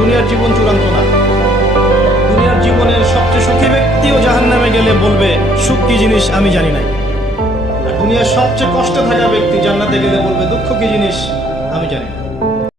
দুনিয়ার জীবন চূড়ান্ত না। দুনিয়ার জীবনের সবচেয়ে সুখী ব্যক্তিও জাহান নামে গেলে বলবে, সুখ কি জিনিস আমি জানি নাই। আর দুনিয়ার সবচেয়ে কষ্টে থাকা ব্যক্তি জান্নাতে গেলে বলবে, দুঃখ কি জিনিস আমি জানি না